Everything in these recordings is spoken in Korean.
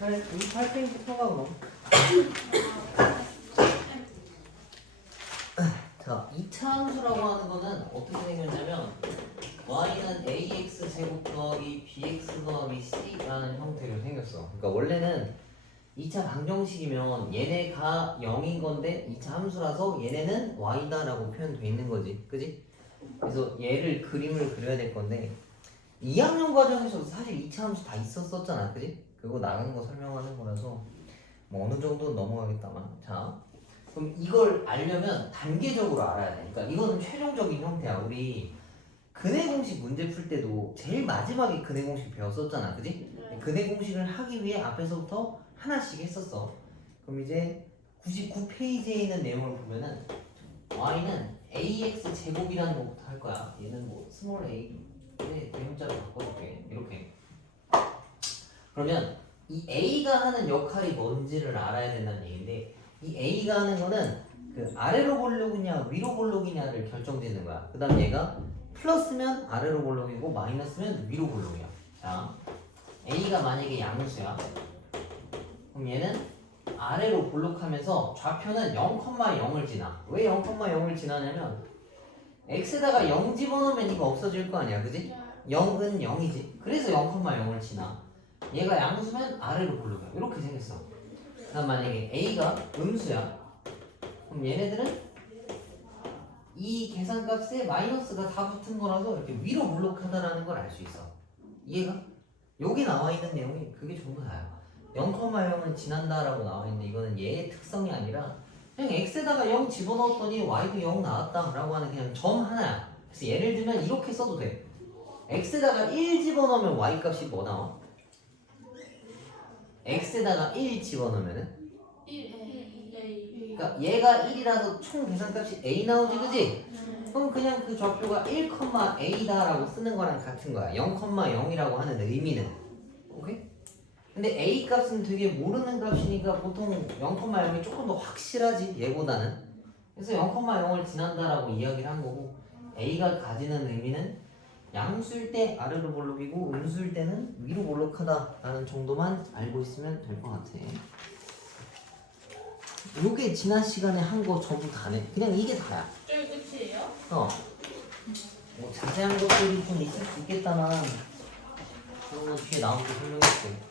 28페이지 펴가 그럼. 자, 2차 함수라고 하는 거는 어떻게 생겼냐면 y는 ax 제곱 더하기 bx 더하기 c라는 형태로 생겼어. 그러니까 원래는 2차 방정식이면 얘네가 0인 건데 2차 함수라서 얘네는 y다 라고 표현되어 있는 거지. 그지? 그래서 얘를 그림을 그려야 될 건데 2학년 과정에서도 사실 2차 함수 다 있었었잖아. 그지? 그거 나간 거 설명하는 거라서 뭐 어느 정도는 넘어가겠다만. 자, 그럼 이걸 알려면 단계적으로 알아야 돼. 그러니까 이거는 최종적인 형태야. 우리 근해 공식 문제 풀 때도 제일 마지막에 근해 공식 배웠었잖아. 그지? 근해 공식을 하기 위해 앞에서부터 하나씩 했었어. 그럼 이제 99페이지에 있는 내용을 보면은 y는 ax 제곱이라는 것부터 할 거야. 얘는 뭐 스몰 a의 대문자로 바꿔줄게. 이렇게. 그러면 이 a가 하는 역할이 뭔지를 알아야 된다는 얘기인데 이 a가 하는 거는 그 아래로 볼록이냐 위로 볼록이냐를 결정짓는 거야. 그 다음 얘가 플러스면 아래로 볼록이고 마이너스면 위로 볼록이야. 자, a가 만약에 양수야. 그럼 얘는 아래로 볼록하면서 좌표는 0,0을 지나. 왜 0,0을 지나냐면 x에다가 0 집어넣으면 이거 없어질 거 아니야. 그지? 0은 0이지. 그래서 0,0을 지나. 얘가 양수면 아래로 볼록이야. 이렇게 생겼어. 그다음 만약에 a가 음수야. 그럼 얘네들은 이 계산값에 마이너스가 다 붙은 거라서 이렇게 위로 볼록하다라는 걸 알 수 있어. 이해가? 여기 나와 있는 내용이 그게 전부 다야. 0,0은 지난다라고 나와 있는데 이거는 얘의 특성이 아니라 그냥 x에다가 0 집어넣었더니 y도 0 나왔다라고 하는 그냥 점 하나야. 그래서 예를 들면 이렇게 써도 돼. x에다가 1 집어넣으면 y 값이 뭐 나와? x에다가 1 집어넣으면은 1, 그러니까 얘가 1이라서 총 계산값이 a 나오지, 그지? 그럼 그냥 그 좌표가 1,a다라고 쓰는 거랑 같은 거야. 0,0이라고 하는 의미는. 오케이? 근데 a 값은 되게 모르는 값이니까 보통 0,0이 조금 더 확실하지, 얘보다는. 그래서 0,0을 지난다라고 이야기를 한 거고 a가 가지는 의미는 양수일 때 아래로 볼록이고 음수일 때는 위로 볼록하다라는 정도만 알고 있으면 될 것 같아. 요게 지난 시간에 한 거 전부 다네. 그냥 이게 다야. 저기 끝이에요? 뭐 자세한 것들이 좀 있을 수 있겠다만 그런 건 뒤에 나오고 설명했고.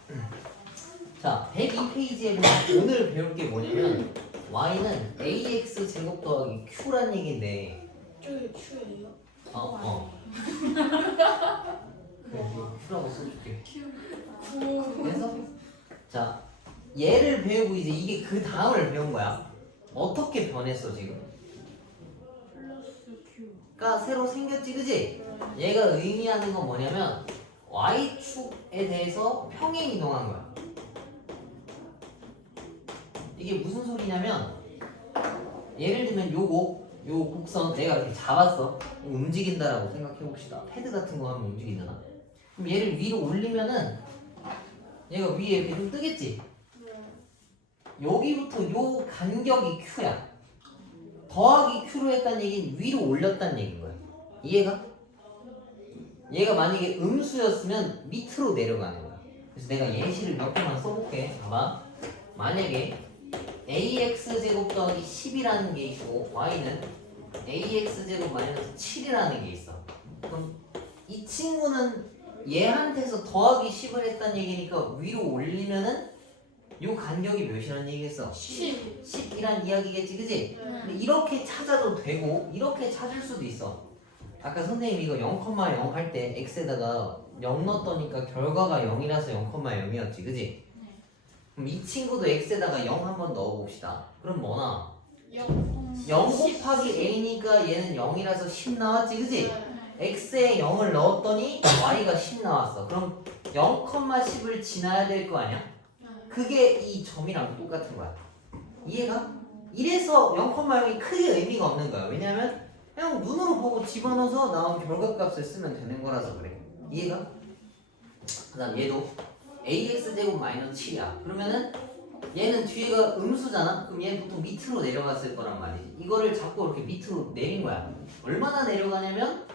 자, 102페이지에 보면 오늘 배울 게 뭐냐면 y는 ax 제곱 더하기 q란 얘기인데 저기 Q예요? 그래, 이거 q라고 써줄게. Q. 그래서 자, 얘를 배우고 이제 이게 그 다음을 배운 거야. 어떻게 변했어 지금? 플러스 Q. 가 새로 생겼지, 그지? 얘가 의미하는 건 뭐냐면 y축에 대해서 평행 이동한 거야. 이게 무슨 소리냐면 예를 들면 요 곡선 내가 이렇게 잡았어. 움직인다라고 생각해 봅시다. 패드 같은 거 하면 움직이잖아. 그럼 얘를 위로 올리면은 얘가 위에 이렇게 좀 뜨겠지? 여기부터 요 간격이 q야. 더하기 q로 했다는 얘기는 위로 올렸다는 얘기인 거야. 이해가? 얘가 만약에 음수였으면 밑으로 내려가는 거야. 그래서 내가 예시를 몇 개만 써볼게. 봐봐. 만약에 ax 제곱 더하기 10이라는 게 있고 y는 ax 제곱 마이너스 7이라는 게 있어. 그럼 이 친구는 얘한테서 더하기 10을 했다는 얘기니까 위로 올리면은 요 간격이 몇이라는 얘기겠어? 10. 10이란 이야기겠지, 그지? 근데 이렇게 찾아도 되고 이렇게 찾을 수도 있어. 아까 선생님 이거 0,0 할 때 x에다가 0 넣었더니까 결과가 0이라서 0,0이었지, 그지? 그럼 이 친구도 x에다가 0 한번 넣어봅시다. 그럼 뭐나? 0 곱하기 a니까 얘는 0이라서 10 나왔지, 그지? x에 0을 넣었더니 y가 10 나왔어. 그럼 0,10을 지나야 될 거 아니야? 그게 이 점이랑 똑같은 거야. 이해가? 이래서 0,0이 크게 의미가 없는 거야. 왜냐면 그냥 눈으로 보고 집어넣어서 나온 결과값을 쓰면 되는 거라서 그래. 이해가? 그 다음 얘도 ax제곱 마이너스 7이야. 그러면은 얘는 뒤에가 음수잖아? 그럼 얘는 보통 밑으로 내려갔을 거란 말이지. 이거를 자꾸 이렇게 밑으로 내린 거야. 얼마나 내려가냐면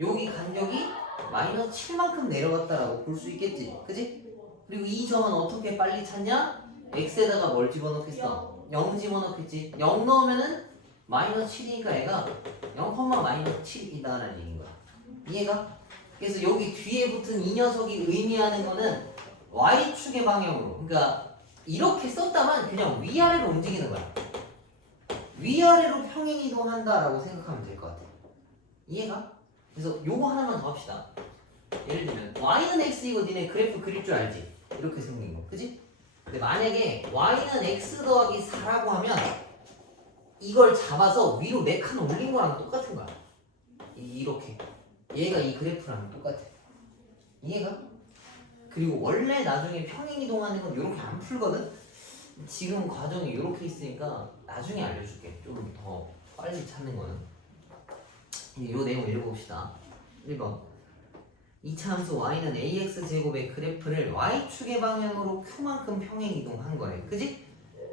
여기 간격이 마이너스 7만큼 내려갔다라고 볼 수 있겠지. 그지? 그리고 이 점은 어떻게 빨리 찾냐? x에다가 뭘 집어넣겠어? 0 집어넣겠지. 0 넣으면은 마이너스 7이니까 얘가 0, 마이너스 7이다라는 얘기인 거야. 이해가? 그래서 여기 뒤에 붙은 이 녀석이 의미하는 거는 y축의 방향으로, 그러니까 이렇게 썼다만 그냥 위아래로 움직이는 거야. 위아래로 평행이동한다라고 생각하면 될 것 같아. 이해가? 그래서 요거 하나만 더 합시다. 예를 들면 y는 x이고 니네 그래프 그릴 줄 알지? 이렇게 생긴 거, 그지? 근데 만약에 y는 x 더하기 4라고 하면 이걸 잡아서 위로 4칸 올린 거랑 똑같은 거야. 이렇게 얘가 이 그래프랑 똑같아. 이해가? 그리고 원래 나중에 평행이동하는 건 이렇게 안 풀거든? 지금 과정이 이렇게 있으니까 나중에 알려줄게. 좀 더 빨리 찾는 거는. 이 내용 읽어봅시다. 1번 2차 함수 y는 ax제곱의 그래프를 y축의 방향으로 q만큼 평행이동한 거래. 그지?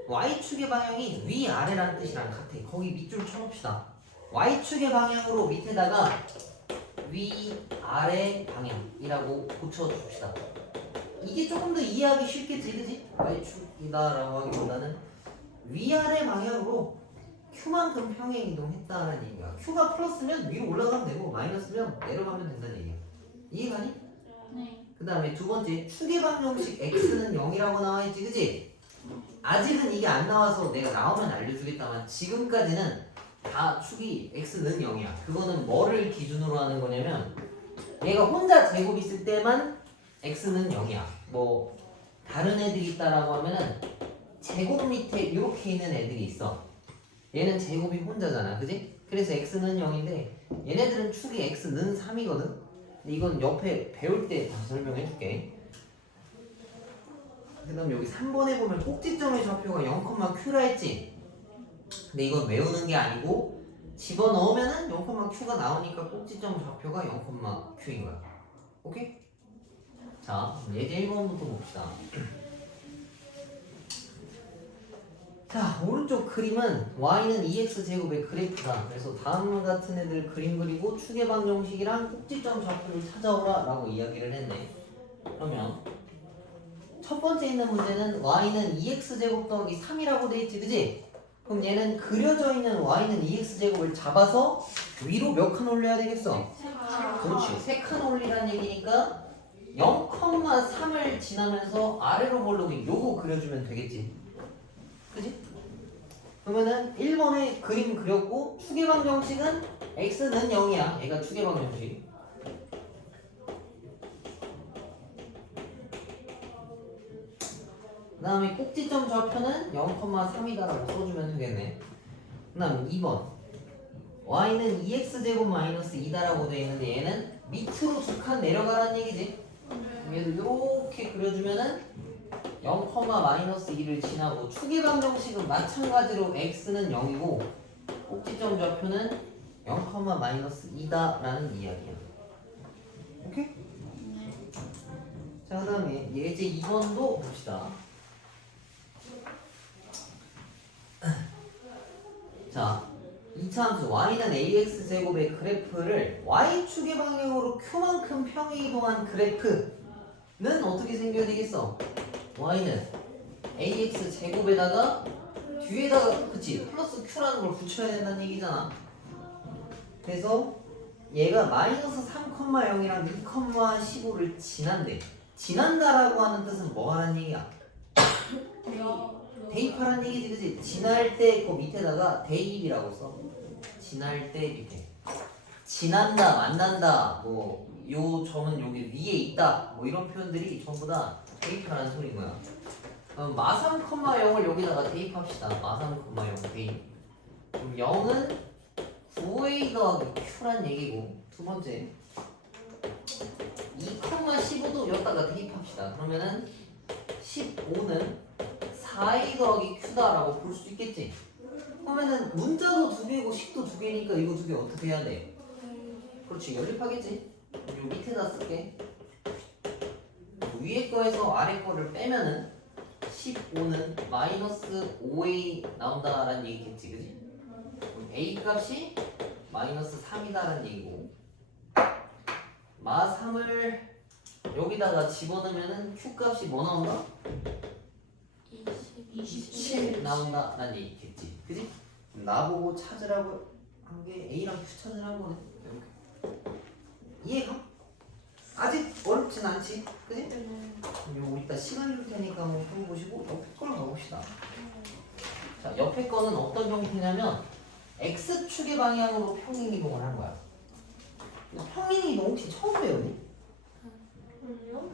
y축의 방향이 위아래라는 뜻이랑 같아. 거기 밑줄 쳐놓읍시다. y축의 방향으로 밑에다가 위아래 방향이라고 고쳐줍시다. 이게 조금 더 이해하기 쉽겠지, 그지? y축이다라고 하기보다는 위아래 방향으로 q만큼 평행이동했다는 얘기야. q가 플러스면 위로 올라가면 되고 마이너스면 내려가면 된다는 얘기야. 이해가니? 네. 그 다음에 두 번째 축의 방정식 x는 0이라고 나와있지, 그지? 아직은 이게 안 나와서 내가 나오면 알려주겠다만 지금까지는 다 축이 x는 0이야. 그거는 뭐를 기준으로 하는 거냐면 얘가 혼자 제곱 있을 때만 x는 0이야. 뭐 다른 애들이 있다라고 하면은 제곱 밑에 이렇게 있는 애들이 있어. 얘는 제곱이 혼자잖아, 그지? 그래서 x는 0인데 얘네들은 축이 x는 3이거든. 근데 이건 옆에 배울 때 다 설명해 줄게. 그 다음 여기 3번에 보면 꼭지점의 좌표가 0,q라 했지? 근데 이건 외우는 게 아니고 집어넣으면은 0,q가 나오니까 꼭지점 좌표가 0,q인 거야. 오케이? 자, 예제 1번부터 봅시다. 자, 오른쪽 그림은 y는 2x제곱의 그래프다. 그래서 다음과 같은 애들 그림 그리고 축의 방정식이랑 꼭지점 좌표를 찾아오라 라고 이야기를 했네. 그러면 첫 번째 있는 문제는 y는 2x제곱 더하기 3이라고 돼 있지, 그지? 그럼 얘는 그려져 있는 y는 2x제곱을 잡아서 위로 몇 칸 올려야 되겠어? 그렇지, 3칸 올리란 얘기니까 0,3을 지나면서 아래로 볼록이 요거 그려주면 되겠지, 그지? 그러면은 1번에 그림 그렸고 축의 방정식은 x는 0이야. 얘가 축의 방정식. 그 다음에 꼭지점 좌표는 0,3이다라고 써주면 되겠네. 그 다음 2번 y는 2x제곱 마이너스 2다라고 되어 있는데 얘는 밑으로 2칸 내려가라는 얘기지. 얘도 이렇게 그려주면은 0,-2를 지나고 축의 방정식은 마찬가지로 x는 0이고 꼭지점 좌표는 0,-2다라는 이야기야. 오케이? 자, 그 다음에 예제 2번도 봅시다. 자, 2차 함수 y는 ax제곱의 그래프를 y축의 방향으로 q만큼 평행이동한 그래프는 어떻게 생겨야 되겠어? y는 ax제곱에다가 뒤에다가 그치 플러스 q라는 걸 붙여야 된다는 얘기잖아. 그래서 얘가 마이너스 3,0이랑 2,15를 지난대. 지난다라고 하는 뜻은 뭐 하는 얘기야? 대입하라는 얘기지, 그치? 지날 때 그 밑에다가 대입이라고 써. 지날 때 밑에 지난다, 만난다, 뭐 요 점은 여기 위에 있다, 뭐 이런 표현들이 전부 다 대입하라는 소리인 거야. 그럼 마 3,0을 여기다가 대입합시다. 마 3,0 대입. 그럼 0은 9a 더하기 q란 얘기고, 두 번째 2,15도 여기다가 대입합시다. 그러면은 15는 4a 더하기 q다라고 볼 수 있겠지? 그러면은 문자도 2개고 식도 2개니까 이거 2개 어떻게 해야 돼? 그렇지, 연립하겠지? 요 밑에다 쓸게. 위에 거에서 아래 거를 빼면은 15는 마이너스 5a 나온다라는 얘기겠지, 그지? 그럼 a 값이 마이너스 3이다라는 얘기고, 마 3을 여기다가 집어넣으면은 q 값이 뭐 나온다? 7 나온다 난 얘기했지 그지? 나보고 찾으라고 한 게 A랑 Q 찾으라는 거네 이렇게 이해가? 아직 어렵진 않지 그지? 요거 이따 시간 줄 테니까 한번 해보시고 옆에 걸로 가봅시다 자 옆에 거는 어떤 형태냐면 X축의 방향으로 평행이동을 한 거야 평행이동 혹시 처음 배우니? 아니요.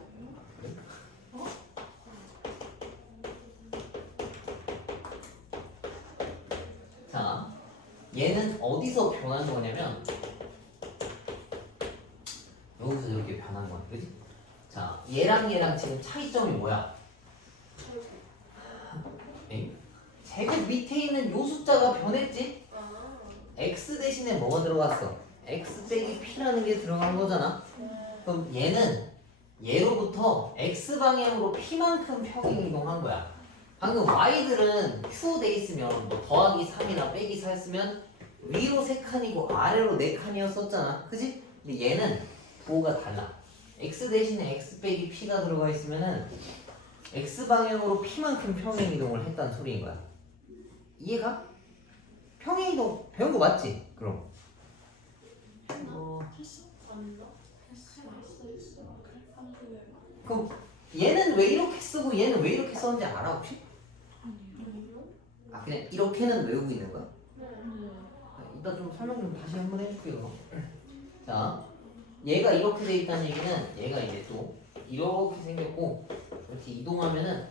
자, 얘는 어디서 변한 거냐면 여기서 이렇게 변한 거야, 그지? 자, 얘랑 지금 차이점이 뭐야? 에이? 제곱 밑에 있는 요 숫자가 변했지? x 대신에 뭐가 들어갔어? x 빼기 p라는 게 들어간 거잖아. 그럼 얘는 얘로부터 x 방향으로 p만큼 평행 이동한 거야. 방금 y들은 q 돼 있으면 뭐 더하기 3이나 빼기 4 했으면 위로 3칸이고 아래로 4칸이었었잖아. 그지? 근데 얘는 부호가 달라. x 대신에 x 빼기 p가 들어가 있으면은 x 방향으로 p만큼 평행 이동을 했다는 소리인 거야. 이해가? 평행 이동 배운 거 맞지? 그럼. 그럼 얘는 왜 이렇게 쓰고 얘는 왜 이렇게 썼는지 알아 혹시? 아 그냥 이렇게는 외우고 있는 거야? 이따 좀 설명 좀 다시 한번 해줄게요. 자, 얘가 이렇게 돼 있다는 얘기는 얘가 이제 또 이렇게 생겼고 이렇게 이동하면은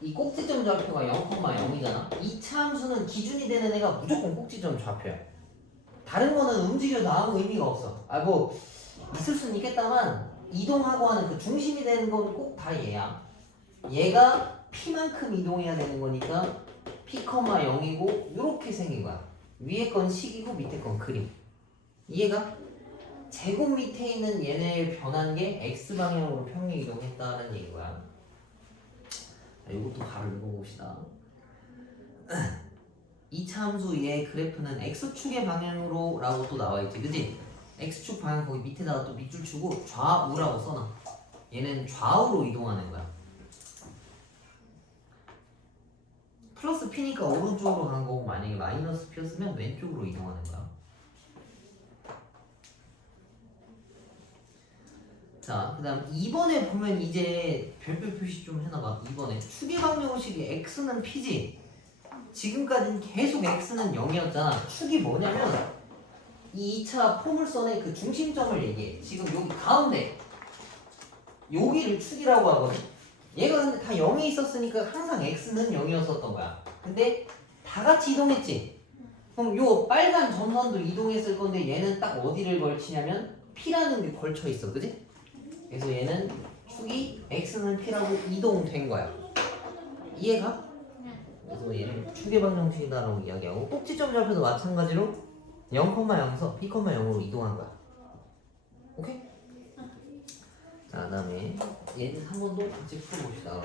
이 꼭지점 좌표가 0,0이잖아. 2차 함수는 기준이 되는 애가 무조건 꼭지점 좌표야. 다른 거는 움직여도 아무 의미가 없어. 아 뭐 있을 수는 있겠다만 이동하고 하는 그 중심이 되는 건 꼭 다 얘야. 얘가 p만큼 이동해야 되는 거니까 p, 0이고 이렇게 생긴 거야. 위에 건 식이고 밑에 건 그림. 이해가? 제곱 밑에 있는 얘네 변한 게 x 방향으로 평행 이동했다는 얘기인 거야. 자, 이것도 바로 읽어봅시다. 2차 함수의 그래프는 x축의 방향으로 라고 또 나와있지 그지? x축 방향 거기 밑에다가 또 밑줄 치고 좌우라고 써놔. 얘는 좌우로 이동하는 거야. 플러스 p니까 오른쪽으로 가는 거고 만약에 마이너스 p였으면 왼쪽으로 이동하는 거야. 자, 그 다음 2번에 보면 이제 별표 표시 좀 해놔봐. 2번에 축의 방정식이 x는 p지. 지금까지는 계속 x는 0이었잖아. 축이 뭐냐면 이 2차 포물선의 그 중심점을 얘기해. 지금 여기 가운데 여기를 축이라고 하거든. 얘가 근데 다 0이 있었으니까 항상 x는 0이었었던 거야. 근데 다 같이 이동했지. 그럼 요 빨간 점선도 이동했을 건데 얘는 딱 어디를 걸치냐면 p라는 게 걸쳐 있어, 그지? 그래서 얘는 축이 x는 p라고 이동된 거야. 이해가? 그래서 얘는 축의 방정식이다라고 이야기하고 꼭지점 좌표도 마찬가지로 0,0에서 p, 0으로 이동한 거야. 오케이? 자, 그 다음에 얘는 한 번 더 같이 풀어봅시다.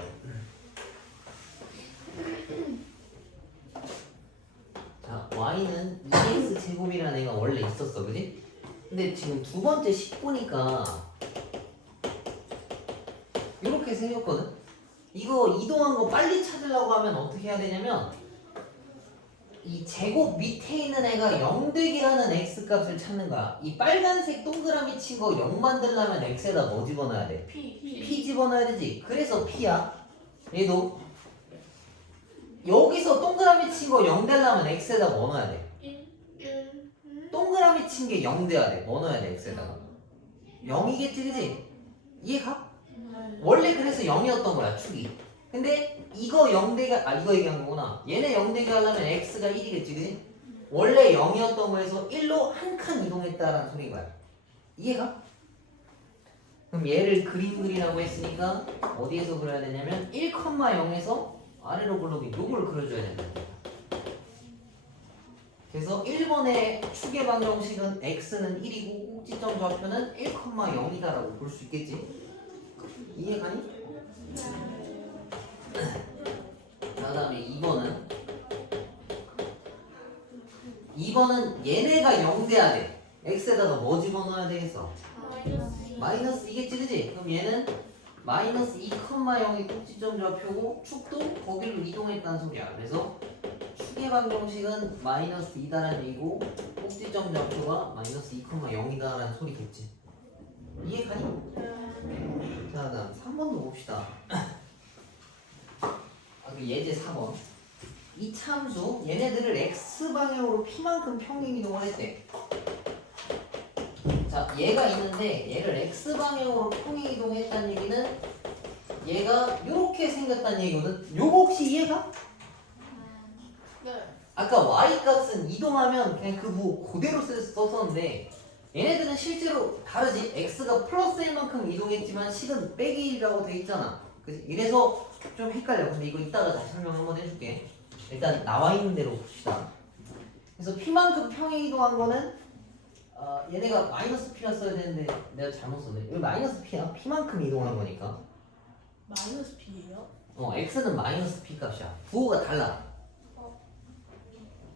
자, y는 2x 제곱이라는 애가 원래 있었어, 그지? 근데 지금 두 번째 식 보니까 이렇게 생겼거든? 이거 이동한 거 빨리 찾으려고 하면 어떻게 해야 되냐면 이 제곱 밑에 있는 애가 0 되게 하는 x값을 찾는 거야. 이 빨간색 동그라미 친 거 0 만들려면 x에다 뭐 집어넣어야 돼? p 집어넣어야 되지. 그래서 p야. 얘도 여기서 동그라미 친 거 0 되려면 x에다 뭐 넣어야 돼? 동그라미 친 게 0 돼야 돼. 뭐 넣어야 돼 x에다가? 0이겠지 그지? 이해가? 원래 그래서 0이었던 거야 축이. 근데 이거 0되게 이거 얘기한 거구나. 얘네 0되게 하려면 x가 1이겠지 그지? 원래 0이었던 거에서 1로 한 칸 이동했다라는 소리인 거야. 이해가? 그럼 얘를 그림이라고 했으니까 어디에서 그려야 되냐면 1,0에서 아래로 굴러긴 요걸 그려줘야 된다. 그래서 1번의 축의 방정식은 x는 1이고 꼭지점 좌표는 1,0이다라고 볼 수 있겠지? 이해가니? 그 다음에 2번은 얘네가 0 돼야 돼. x에다가 뭐 집어넣어야 되겠어? 마이너스 이겠지 그지? 그럼 얘는 마이너스 2,0이 꼭지점 좌표고 축도 거기로 이동했다는 소리야. 그래서 축의 방정식은 마이너스 2다라는 얘기고 꼭지점 좌표가 마이너스 2,0이다라는 소리겠지. 이해가니? 자 다음 3번도 봅시다. 그 예제 4번. 이 참수 얘네들을 x방향으로 p만큼 평행 이동을 했대. 자 얘가 있는데 얘를 x방향으로 평행 이동했다는 얘기는 얘가 이렇게 생겼다는 얘기거든. 요거 혹시 이해가? 네. 아까 y 값은 이동하면 그냥 그 뭐 그대로 썼었는데 얘네들은 실제로 다르지. x가 플러스 1만큼 이동했지만 식은 빼기 1이라고 돼 있잖아. 그치? 이래서 좀 헷갈려. 근데 이거 이따가 다시 설명 한번 해줄게. 일단 나와 있는 대로 봅시다. 그래서 p만큼 평행 이동한 거는 얘네가 마이너스 p였어야 되는데 내가 잘못 썼네. 여기 마이너스 p야. p만큼 이동한 거니까. 마이너스 B예요? x는 마이너스 p 값이야. 부호가 달라.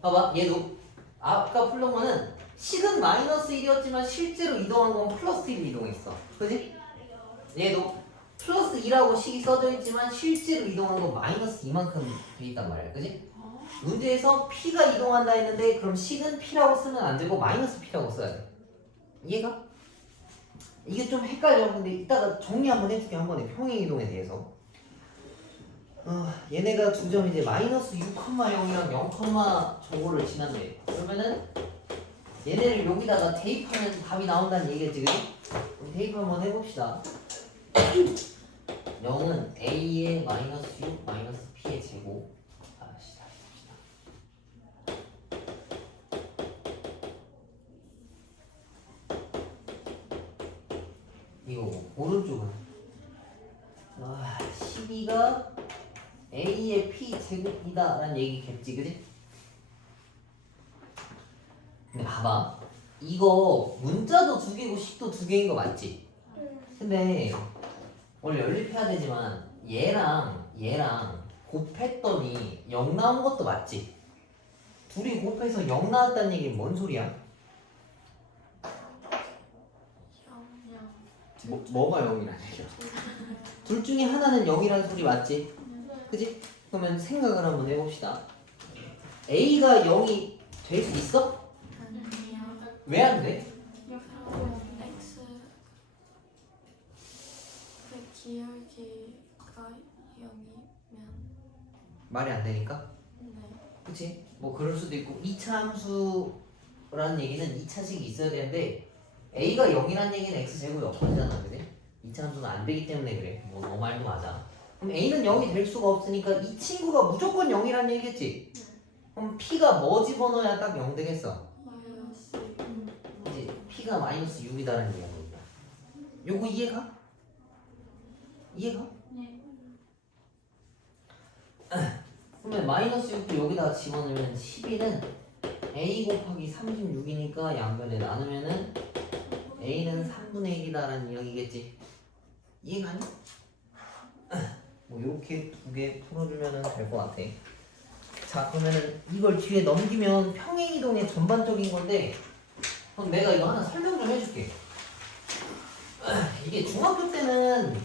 봐봐, 얘도 아까 풀던 거는 식은 마이너스 1이었지만 실제로 이동한 건 플러스 1로 이동했어. 그지? 얘도 플러스 2라고 식이 써져 있지만 실제로 이동한 건 마이너스 2만큼 돼 있단 말이야. 그지? 문제에서 p가 이동한다 했는데 그럼 식은 p라고 쓰면 안 되고 마이너스 p라고 써야 돼. 이해가? 이게 좀 헷갈려. 근데 이따가 정리 한번 해줄게. 한 번에 평행 이동에 대해서. 얘네가 두 점 이제 마이너스 6,0이랑 0, 저거를 지났네. 그러면은 얘네를 여기다가 대입하면 답이 나온다는 얘기겠지, 그지? 그럼 대입 한번 해봅시다. 0은 a의 마이너스 6 마이너스 p의 제곱. 다시 봅시다. 이거 오른쪽은 12가 a의 p 제곱이다 라는 얘기겠지, 그지? 근데 봐봐, 이거 문자도 두 개고 식도 두 개인 거 맞지? 근데 원래 연립해야 되지만 얘랑 곱했더니 0 나온 것도 맞지? 둘이 곱해서 0 나왔다는 얘기는 뭔 소리야? 뭐가 0이라는 얘기야? 둘 중에 하나는 0이라는 소리 맞지? 그지? 그러면 생각을 한번 해봅시다. A가 0이 될 수 있어? 아니요. 왜 안 돼? X 그 기울기가 0이면 말이 안 되니까? 네. 그치? 뭐 그럴 수도 있고 2차 함수라는 얘기는 2차식이 있어야 되는데 A가 0이라는 얘기는 X제곱이 없어지잖아, 그지? 2차 함수는 안 되기 때문에 그래. 뭐 너 말도 맞아. 그럼 A는 0이 될 수가 없으니까 이 친구가 무조건 0이라는 얘기겠지? 그럼 P가 뭐 집어넣어야 딱 0 되겠어? 마이너스 그치? P가 마이너스 6이다라는 얘기야. 요거 이해가? 이해가? 네. 그러면 마이너스 6도 여기다가 집어넣으면 12는 A 곱하기 36이니까 양변에 나누면은 A는 3분의 1이다라는 이야기겠지. 이해가니? 뭐 이렇게 두 개 풀어주면 될 것 같아. 자, 그러면은 이걸 뒤에 넘기면 평행이동의 전반적인 건데 그럼 내가 이거 하나 설명 좀 해줄게. 이게 중학교 때는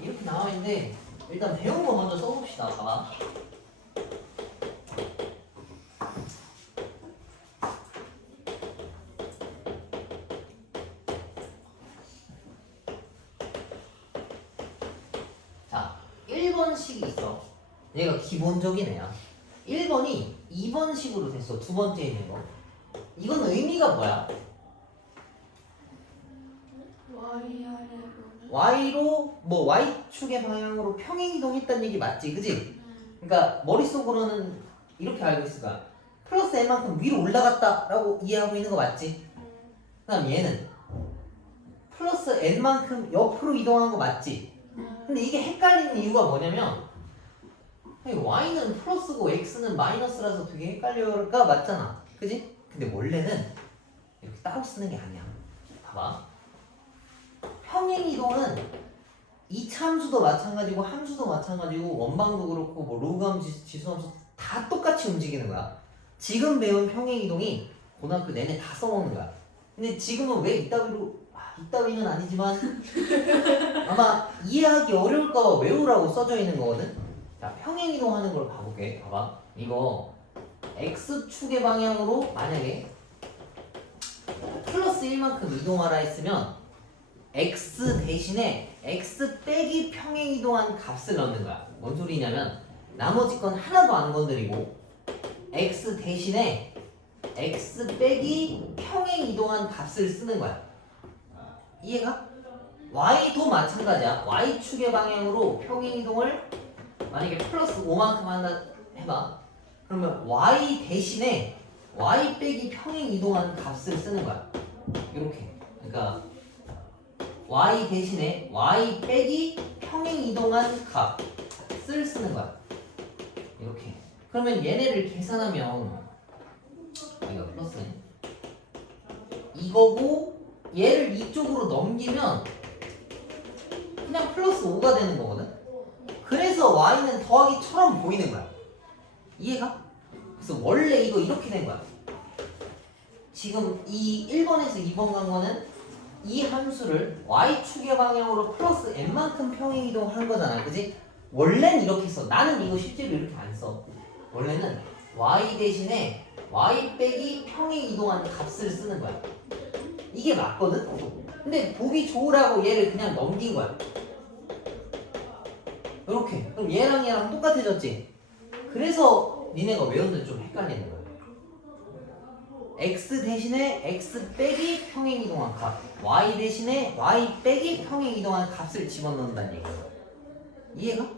이렇게 나와 있는데 일단 배운 거 먼저 써봅시다. 봐봐. 자, 1번식이 있어. 얘가 기본적인 애야. 1번이 2번식으로 됐어. 두 번째 있는 거. 이건 의미가 뭐야? Y아래로는 Y로 뭐 Y축의 방향으로 평행이동했다는 얘기 맞지? 그지? 그러니까 머릿속으로는 이렇게 알고 있을 거야. 플러스 n만큼 위로 올라갔다라고 이해하고 있는 거 맞지? 그 다음 얘는 플러스 n만큼 옆으로 이동한 거 맞지? 근데 이게 헷갈리는 이유가 뭐냐면 y는 플러스고 x는 마이너스라서 되게 헷갈려가 맞잖아. 그지? 근데 원래는 이렇게 따로 쓰는 게 아니야. 봐봐. 평행이동은 이차 함수도 마찬가지고 함수도 마찬가지고 원방도 그렇고 뭐 로그함수, 지수함수 다 똑같이 움직이는 거야. 지금 배운 평행이동이 고등학교 내내 다 써먹는 거야. 근데 지금은 왜 이따위로 이따위는 아니지만 아마 이해하기 어려울까봐 외우라고 써져 있는 거거든. 자, 평행이동하는 걸 봐볼게. 봐봐. 이거 x축의 방향으로 만약에 플러스 1만큼 이동하라 했으면 x 대신에 x 빼기 평행이동한 값을 넣는 거야. 뭔 소리냐면 나머지 건 하나도 안 건드리고 x 대신에 x 빼기 평행이동한 값을 쓰는 거야. 이해가? y도 마찬가지야. y축의 방향으로 평행이동을 만약에 플러스 5만큼 한다 해봐. 그러면 y 대신에 y 빼기 평행이동한 값을 쓰는 거야. 이렇게. 그러니까 y 대신에 y 빼기 평행이동한 값을 쓰는 거야. 이렇게. 그러면 얘네를 계산하면 이거 플러스네. 이거고 얘를 이쪽으로 넘기면 그냥 플러스 5가 되는 거거든. 그래서 y는 더하기처럼 보이는 거야. 이해가? 그래서 원래 이거 이렇게 된 거야. 지금 이 1번에서 2번 간 거는 이 함수를 y축의 방향으로 플러스 n만큼 평행이동한 거잖아. 그지? 원래는 이렇게 써. 나는 이거 실제로 이렇게 안 써. 원래는 y 대신에 y 빼기 평행이동한 값을 쓰는 거야. 이게 맞거든? 근데 보기 좋으라고 얘를 그냥 넘긴 거야. 이렇게. 그럼 얘랑 똑같아졌지? 그래서 니네가 외우는데 좀 헷갈리는 거야. x 대신에 x 빼기 평행이동한 값, y 대신에 y 빼기 평행이동한 값을 집어넣는다는 얘기야. 이해가?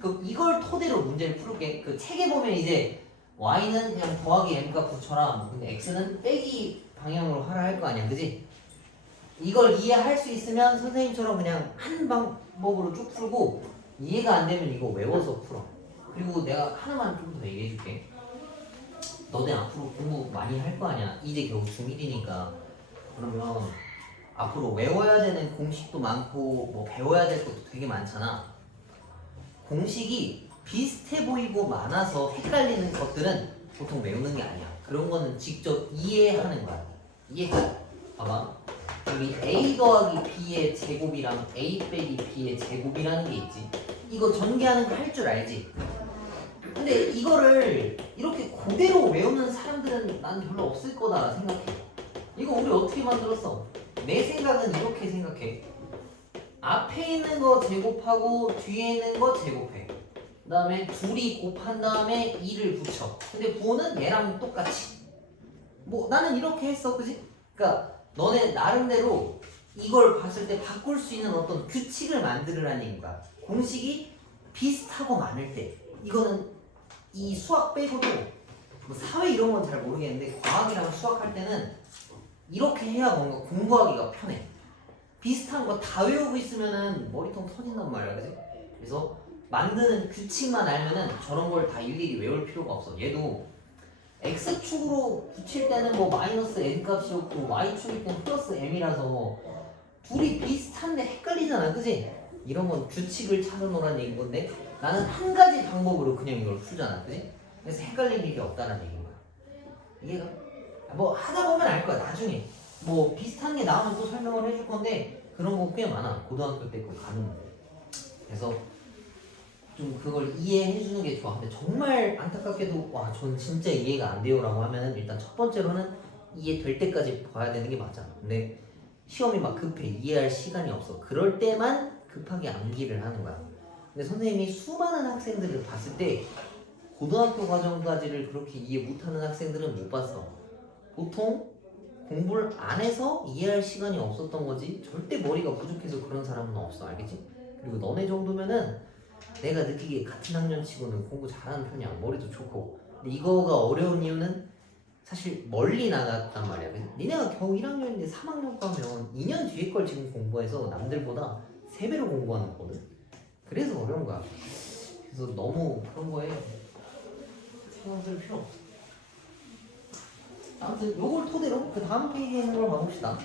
그 이걸 토대로 문제를 풀게. 그 책에 보면 이제 y는 그냥 더하기 m값 붙여라. 근데 x는 빼기 방향으로 하라 할 거 아니야, 그지? 이걸 이해할 수 있으면 선생님처럼 그냥 한 방법으로 쭉 풀고 이해가 안 되면 이거 외워서 풀어. 그리고 내가 하나만 좀 더 얘기해 줄게. 너네 앞으로 공부 많이 할 거 아니야. 이제 겨우 중1이니까. 그러면 앞으로 외워야 되는 공식도 많고 뭐 배워야 될 것도 되게 많잖아. 공식이 비슷해 보이고 많아서 헷갈리는 것들은 보통 외우는 게 아니야. 그런 거는 직접 이해하는 거야. 이해가? 봐봐. 여기 a 더하기 b의 제곱이랑 a 빼기 b의 제곱이라는 게 있지. 이거 전개하는 거 할 줄 알지? 근데 이거를 이렇게 그대로 외우는 사람들은 난 별로 없을 거다 생각해. 이거 우리 어떻게 만들었어? 내 생각은 이렇게 생각해. 앞에 있는 거 제곱하고 뒤에 있는 거 제곱해. 그 다음에 둘이 곱한 다음에 2를 붙여. 근데 부호는 얘랑 똑같이. 뭐 나는 이렇게 했어, 그지? 그러니까 너네 나름대로 이걸 봤을 때 바꿀 수 있는 어떤 규칙을 만들으라는 얘기인가. 공식이 비슷하고 많을 때. 이거는 이 수학 빼고도 뭐 사회 이런 건 잘 모르겠는데 과학이랑 수학할 때는 이렇게 해야 뭔가 공부하기가 편해. 비슷한 거 다 외우고 있으면은 머리통 터진단 말이야, 그지? 그래서 만드는 규칙만 알면은 저런 걸 다 일일이 외울 필요가 없어. 얘도 x축으로 붙일 때는 뭐 마이너스 n 값이었고 y축일 때는 플러스 m이라서 둘이 비슷한데 헷갈리잖아, 그지? 이런 건 규칙을 찾아놓으라는 얘기인 건데 나는 한 가지 방법으로 그냥 이걸 풀잖아, 그지? 그래서 헷갈릴 일이 없다는 얘기인 거야. 이해가? 뭐 하다 보면 알 거야, 나중에. 뭐 비슷한 게 나오면 또 설명을 해줄 건데 그런 거 꽤 많아. 고등학교 때 그 가는 거. 그래서 좀 그걸 이해해 주는 게 좋아. 근데 정말 안타깝게도 와, 전 진짜 이해가 안 돼요라고 하면은 일단 첫 번째로는 이해될 때까지 봐야 되는 게 맞아. 근데 시험이 막 급해. 이해할 시간이 없어. 그럴 때만 급하게 암기를 하는 거야. 근데 선생님이 수많은 학생들을 봤을 때 고등학교 과정까지를 그렇게 이해 못하는 학생들은 못 봤어. 보통 공부를 안 해서 이해할 시간이 없었던 거지 절대 머리가 부족해서 그런 사람은 없어. 알겠지? 그리고 너네 정도면은 내가 느끼기에 같은 학년 치고는 공부 잘하는 편이야. 머리도 좋고. 근데 이거가 어려운 이유는 사실 멀리 나갔단 말이야. 니네가 겨우 1학년인데 3학년 가면 2년 뒤에 걸 지금 공부해서 남들보다 3배로 공부하는 거거든. 그래서 어려운 거야. 그래서 너무 그런 거에 신경 쓸 필요 없어. 아무튼 요걸 토대로 그 다음 페이지에 있는 걸 봐봅시다.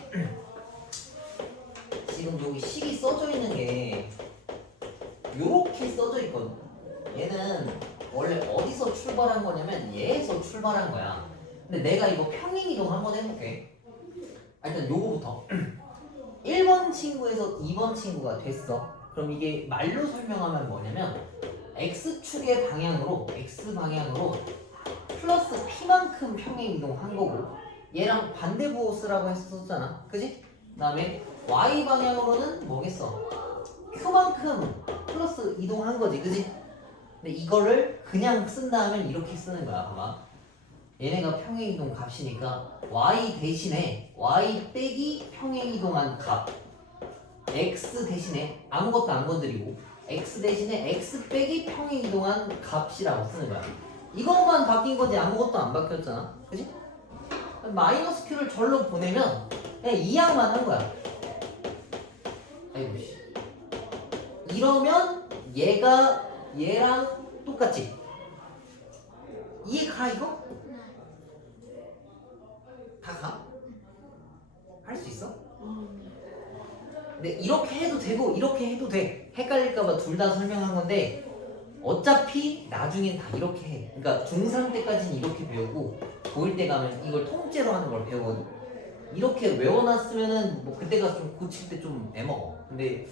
지금 여기 식이 써져 있는 게 요렇게 써져 있거든. 얘는 원래 어디서 출발한 거냐면 얘에서 출발한 거야. 근데 내가 이거 평행이동 한번 해볼게. 일단 요거부터 1번 친구에서 2번 친구가 됐어. 그럼 이게 말로 설명하면 뭐냐면 x축의 방향으로 x방향으로 플러스 p만큼 평행 이동한 거고 얘랑 반대부호 쓰라고 했었잖아. 그지? 그 다음에 y 방향으로는 뭐겠어? q만큼 플러스 이동한 거지. 그지? 근데 이거를 그냥 쓴다면 이렇게 쓰는 거야. 봐봐. 얘네가 평행이동 값이니까 y 대신에 y 빼기 평행이동한 값 x 대신에 아무것도 안 건드리고 x 대신에 x 빼기 평행이동한 값이라고 쓰는 거야. 이것만 바뀐 거지 아무것도 안 바뀌었잖아. 그지? 마이너스 q를 절로 보내면 그냥 이항만 한 거야. 아이고 씨. 이러면 얘가 얘랑 똑같지? 이해 가 이거? 다 가? 할 수 있어? 근데 이렇게 해도 되고 이렇게 해도 돼. 헷갈릴까봐 둘 다 설명한 건데 어차피 나중엔 다 이렇게 해. 그러니까 중3 때까지는 이렇게 배우고 고1 때 가면 이걸 통째로 하는 걸 배우거든. 이렇게 외워놨으면은 뭐 그때 가서 좀 고칠 때 좀 애먹어. 근데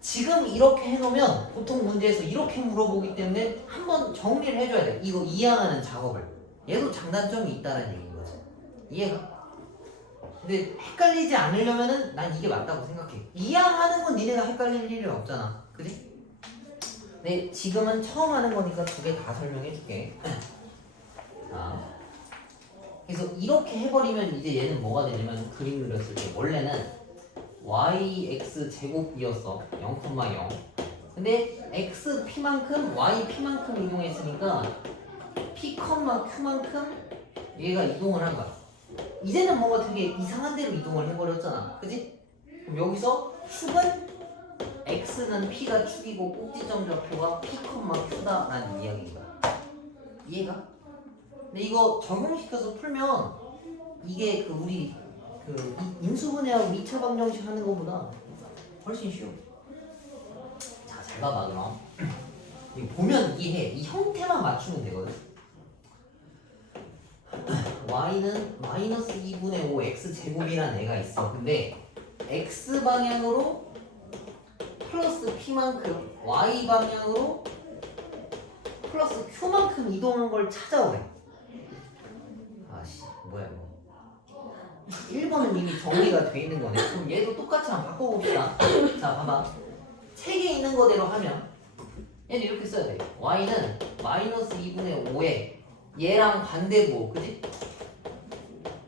지금 이렇게 해놓으면 보통 문제에서 이렇게 물어보기 때문에 한번 정리를 해줘야 돼. 이거 이해하는 작업을. 얘도 장단점이 있다는 얘기인 거지. 이해가? 근데 헷갈리지 않으려면은 난 이게 맞다고 생각해. 이해하는 건 니네가 헷갈릴 일이 없잖아. 그지? 근데 지금은 처음 하는 거니까 두 개 다 설명해 줄게. 그래서 이렇게 해버리면 이제 얘는 뭐가 되냐면 그림 그렸을 때 원래는 yx 제곱이었어. 0,0. 근데 x p만큼 y p만큼 이동했으니까 p, q만큼 얘가 이동을 한 거야. 이제는 뭔가 되게 이상한 데로 이동을 해버렸잖아. 그지? 그럼 여기서 축은 x는 p가 축이고 꼭지점 좌표가 p, q다라는 이야기인 거야. 이해가? 근데 이거 적용시켜서 풀면 이게 그 우리 그 인수분해하고 2차 방정식 하는 것보다 훨씬 쉬워. 자, 잘 봐봐 그럼. 이거 보면 이해해. 이 형태만 맞추면 되거든. y는 마이너스 2분의 5 x제곱이라는 애가 있어. 근데 x 방향으로 플러스 p만큼 y 방향으로 플러스 q만큼 이동한 걸 찾아오래. 아씨 뭐야 이거. 1번은 이미 정리가 돼 있는 거네. 그럼 얘도 똑같이 한번 바꿔봅시다. 자 봐봐. 책에 있는 거대로 하면 얘는 이렇게 써야 돼. y는 마이너스 2분의 5에 얘랑 반대부, 그지?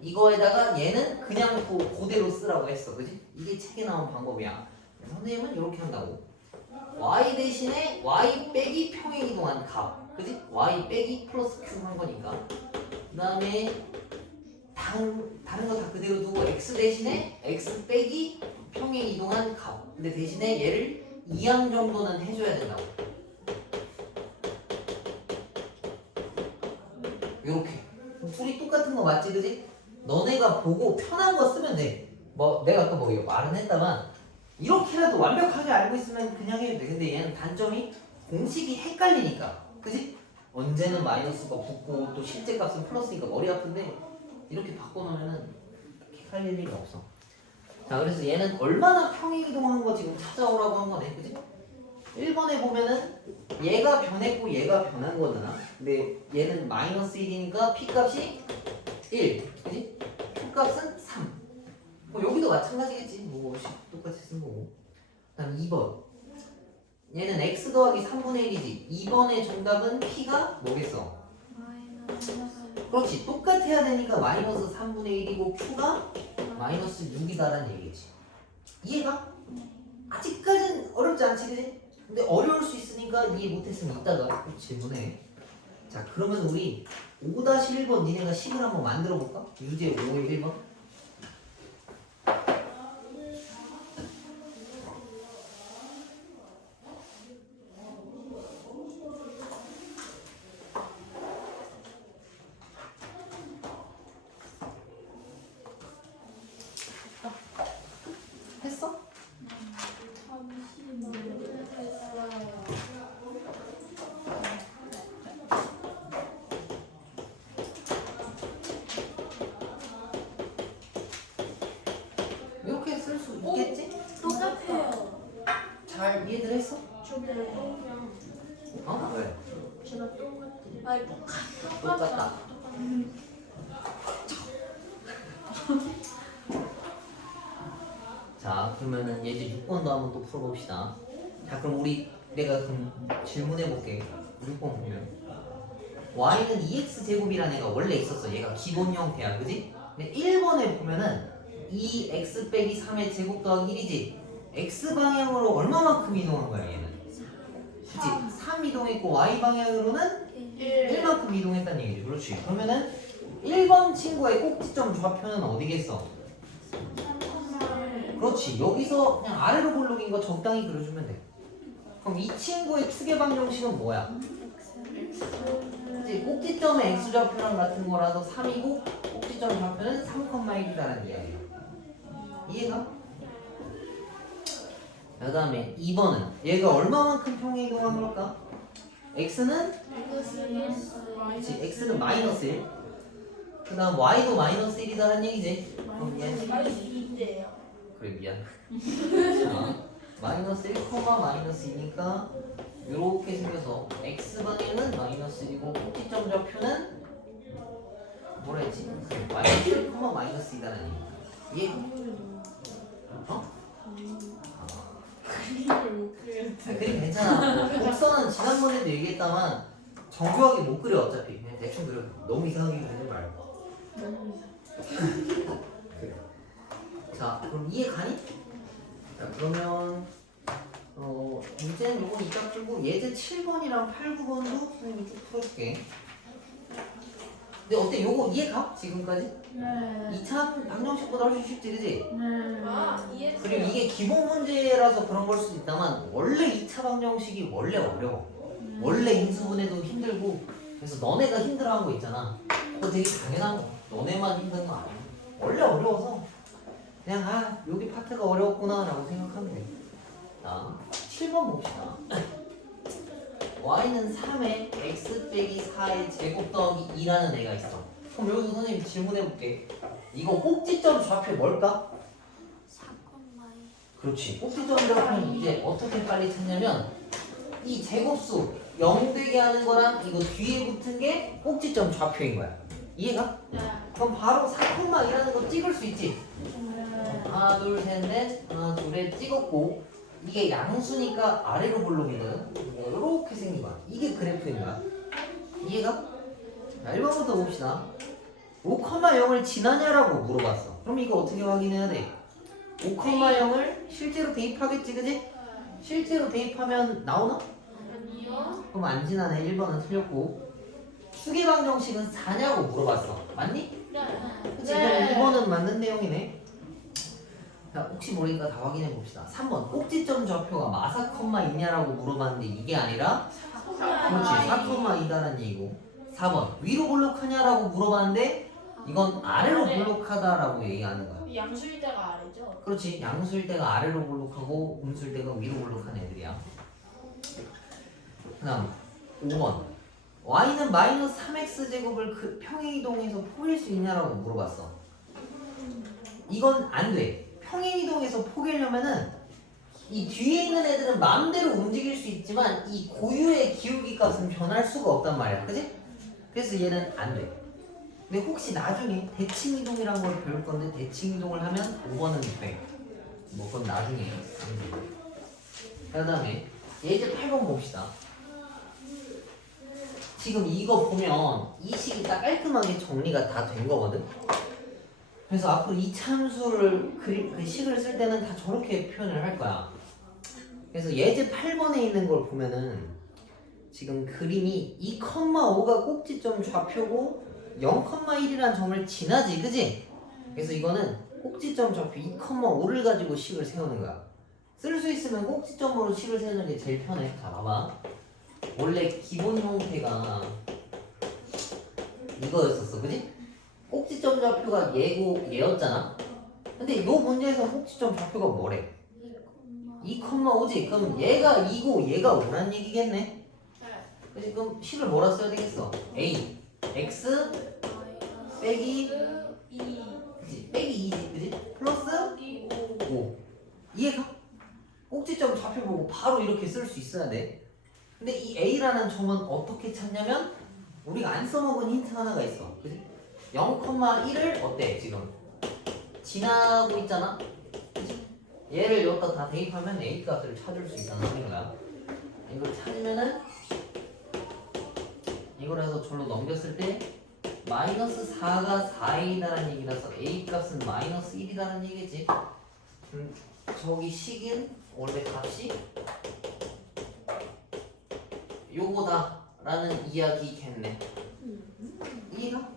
이거에다가 얘는 그냥 그대로 쓰라고 했어, 그지? 이게 책에 나온 방법이야. 선생님은 이렇게 한다고. y 대신에 y 빼기 평행이동한 값, 그지? y 빼기 플러스 q 한 거니까. 그 다음에 다른 거 다 그대로 두고 x 대신에 x 빼기 평행이동한 값. 근데 대신에 얘를 2항 정도는 해줘야 된다고. 요렇게. 둘이 똑같은 거 맞지, 그지? 너네가 보고 편한 거 쓰면 돼. 뭐 내가 아까 뭐 말은 했다만 이렇게라도 완벽하게 알고 있으면 그냥 해도 돼. 근데 얘는 단점이 공식이 헷갈리니까, 그지? 언제는 마이너스가 붙고 또 실제 값은 플러스니까 머리 아픈데 이렇게 바꿔놓으면은 헷갈릴 일이 없어. 자, 그래서 얘는 얼마나 평행이동한 거 지금 찾아오라고 한 거네, 그지? 1번에 보면은 얘가 변했고 얘가 변한 거잖아. 근데 얘는 마이너스 1이니까 p 값이 1, 그지? q 값은 3. 뭐 여기도 마찬가지겠지. 뭐 똑같이 쓴 거고. 그다음 2번. 얘는 x 더하기 3분의 1이지. 2번의 정답은 p가 뭐겠어? 그렇지. 똑같아야 되니까 마이너스 3분의 1이고 q가 마이너스 6이다라는 얘기지. 이해가? 아직까지는 어렵지 않지, 그지? 근데 어려울 수 있으니까 이해 못했으면 이따가 질문해. 자, 그러면 우리 5-1번 니네가 식을 한번 만들어 볼까? 유제 5의 1번. 했어? 했어? 저게 똥이랑 어? 왜? 제가 똑같아. 아니 똑같다. 자, 그러면은 예제 6번도 한번 또 풀어봅시다. 자, 그럼 내가 그럼 질문해볼게. 6번 보면 y는 2x 제곱이라는 애가 원래 있었어. 얘가 기본 형태야, 그지? 근데 1번에 보면은 2x 빼기 3의 제곱 더하기 1이지. x 방향으로 얼마만큼 이동한 거야, 얘는? 그치? 3 이동했고 y 방향으로는 1만큼 이동했다는 얘기지. 그렇지. 그러면은 1번 친구의 꼭지점 좌표는 어디겠어? 그렇지. 여기서 그냥 아래로 볼록인 거 적당히 그려주면 돼. 그럼 이 친구의 추계 방정식은 뭐야? 그치? 꼭지점의 x좌표랑 같은 거라서 3이고 꼭지점 좌표는 3,1이다라는 이야기야. 이해가? 그 다음에 2번은 얘가 얼마만큼 평행 이동한 걸까? x는? 그치, x는 마이너스 1. 그 다음 y도 마이너스 1이다라는 얘기지. 그럼 얘는 마이너스 2인데요. 그래 미안. 자, 마이너스 1, 마이너스 2니까 이렇게 생겨서 x 방향은 마이너스 1이고 꼭지점 좌표는 뭐라 했지? 마이너스 1, 마이너스 2다라는 얘기. 이해? 어? 그림 괜찮아. 곡선은 지난번에도 얘기했다만 정교하게 못 그려 어차피. 그냥 대충 그려. 너무 이상하게 그리지 말고. 그래. 자, 그럼 이해 가니? 자, 그러면 문제는 요거 이따 풀고 예제 7번이랑 8, 9번도 선생님이 쭉 풀어줄게. 근데 어때? 요거 이해 가? 지금까지? 네. 2차 방정식보다 훨씬 쉽지, 그지? 아, 이해했어요. 그리고 이게 기본 문제라서 그런 걸 수도 있다만 원래 2차 방정식이 원래 어려워. 원래 인수분해도 힘들고 그래서 너네가 힘들어하는 거 있잖아. 그거 되게 당연한 거. 너네만 힘든 거 아니야. 원래 어려워서 그냥 여기 파트가 어려웠구나 라고 생각하면 돼. 자, 7번 봅시다. y는 3의 x 빼기 4의 제곱 더하기 2라는 애가 있어. 그럼 여기서 선생님 질문해볼게. 이거 꼭지점 좌표 뭘까? 4,2. 그렇지. 꼭지점 좌표는 이제 어떻게 빨리 찾냐면 이 제곱수 0 되게 하는 거랑 이거 뒤에 붙은 게 꼭지점 좌표인 거야. 이해가? 네. 그럼 바로 4,2라는 거 찍을 수 있지? 하나 둘 셋 넷 하나 둘에 찍었고 이게 양수니까 아래로 볼록이거든. 이렇게 생긴 거야. 이게 그래프인 거야. 이해가? 자, 1번부터 봅시다. 5,0을 지나냐라고 물어봤어. 그럼 이거 어떻게 확인해야 돼? 5,0을 실제로 대입하겠지, 그지? 실제로 대입하면 나오나? 아니요. 그럼 안 지나네. 1번은 틀렸고. 수계방정식은 4냐고 물어봤어. 맞니? 네. 그치? 그럼 2번은 맞는 내용이네. 자, 혹시 모르니까 다 확인해 봅시다. 3번 꼭지점 좌표가 마사 컴마 있냐라고 물어봤는데 이게 아니라 그렇지 4,2다라는 얘기고. 4번 위로 볼록하냐라고 물어봤는데 이건 아래로 볼록하다라고 얘기하는 거야. 양수일 때가 아래죠. 그렇지 양수일 때가 아래로 볼록하고 음수일 때가 위로 볼록한 애들이야. 그 다음 5번 y는 마이너스 3x 제곱을 그 평행이동해서 포기할 수 있냐라고 물어봤어. 이건 안 돼. 평행이동해서 포기하려면은 이 뒤에 있는 애들은 마음대로 움직일 수 있지만 이 고유의 기울기 값은 변할 수가 없단 말이야. 그지? 그래서 얘는 안 돼. 근데 혹시 나중에 대칭이동이라는 걸 배울 건데 대칭이동을 하면 5번은 돼. 뭐 그건 나중에. 그 다음에 예제 8번 봅시다. 지금 이거 보면 이 식이 딱 깔끔하게 정리가 다 된 거거든. 그래서 앞으로 이 참수를 그 식을 쓸 때는 다 저렇게 표현을 할 거야. 그래서 예제 8번에 있는 걸 보면은 지금 그림이 2,5가 꼭지점 좌표고 0,1이라는 점을 지나지, 그지? 그래서 이거는 꼭지점 좌표 2,5를 가지고 식을 세우는 거야. 쓸 수 있으면 꼭지점으로 식을 세우는 게 제일 편해. 자, 봐봐. 원래 기본 형태가 이거였었어, 그지? 꼭지점 좌표가 얘였잖아. 근데 요 문제에서 꼭지점 좌표가 뭐래? 2,5지? 그럼 얘가 2고 얘가 5란 얘기겠네? 그치? 그럼 식을 뭐라 써야 되겠어? A, X, 빼기 2, 그치? 빼기 2지, 그치? 플러스 5. 5. 이해가? 꼭지점 좌표 보고 바로 이렇게 쓸 수 있어야 돼. 근데 이 A라는 점은 어떻게 찾냐면 우리가 안 써먹은 힌트 하나가 있어. 그지? 0,1을 어때 지금? 지나고 있잖아? 그지? 얘를 여기다 다 대입하면 A 값을 찾을 수 있다는 소리인 거야. 이걸 찾으면은 이걸 해서 절로 넘겼을 때 마이너스 4가 4A라는 얘기라서 A 값은 마이너스 1이라는 얘기지. 저기 식인 원래 값이 요거다 라는 이야기겠네. 이해가?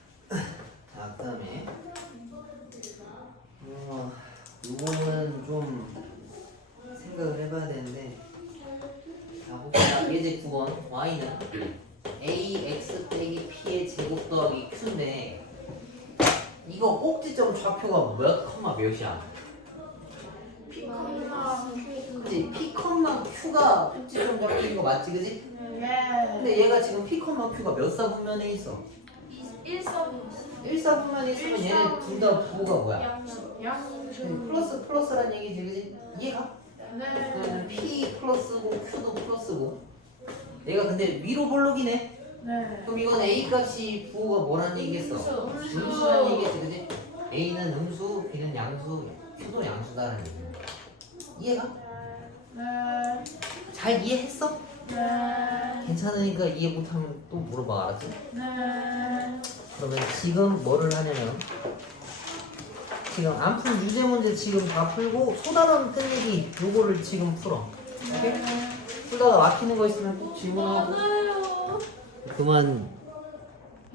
자, 그 다음에 요거는 좀 생각을 해봐야 되는데, 자 봅시다. 예제 9번 y는 ax 빼기 p의 제곱 더하기 q인데 이거 꼭지점 좌표가 몇 컴마 몇이야? P, Q. 그치? p 컴마 q가 꼭지점 좌표인 거 맞지, 그지? 네. 근데 얘가 지금 p 컴마 q가 몇 사분면에 있어? 1서분. 1사분면에 있으면 얘네 둘 다 부호가 뭐야? 양수. 플러스란 얘기지, 그지? 이해가? 네. p 플러스고 q도 플러스고 얘가 근데 위로 볼록이네. 네. 그럼 이건 a 값이 부호가 뭐라는 얘기겠어? 음수. 음수라는 얘기겠지, 그지? a는 음수, b는 양수, q도 양수다라는 얘기야. 이해가? 네. 잘 이해했어? 네. 괜찮으니까 이해 못하면 또 물어봐, 알았지? 네. 그러면 지금 뭐를 하냐면 지금 안 풀 유제 문제 지금 다 풀고 소단원 끝내기 요거를 지금 풀어. 오케이? 풀다가 막히는 거 있으면 꼭 질문하고 맞아요. 그만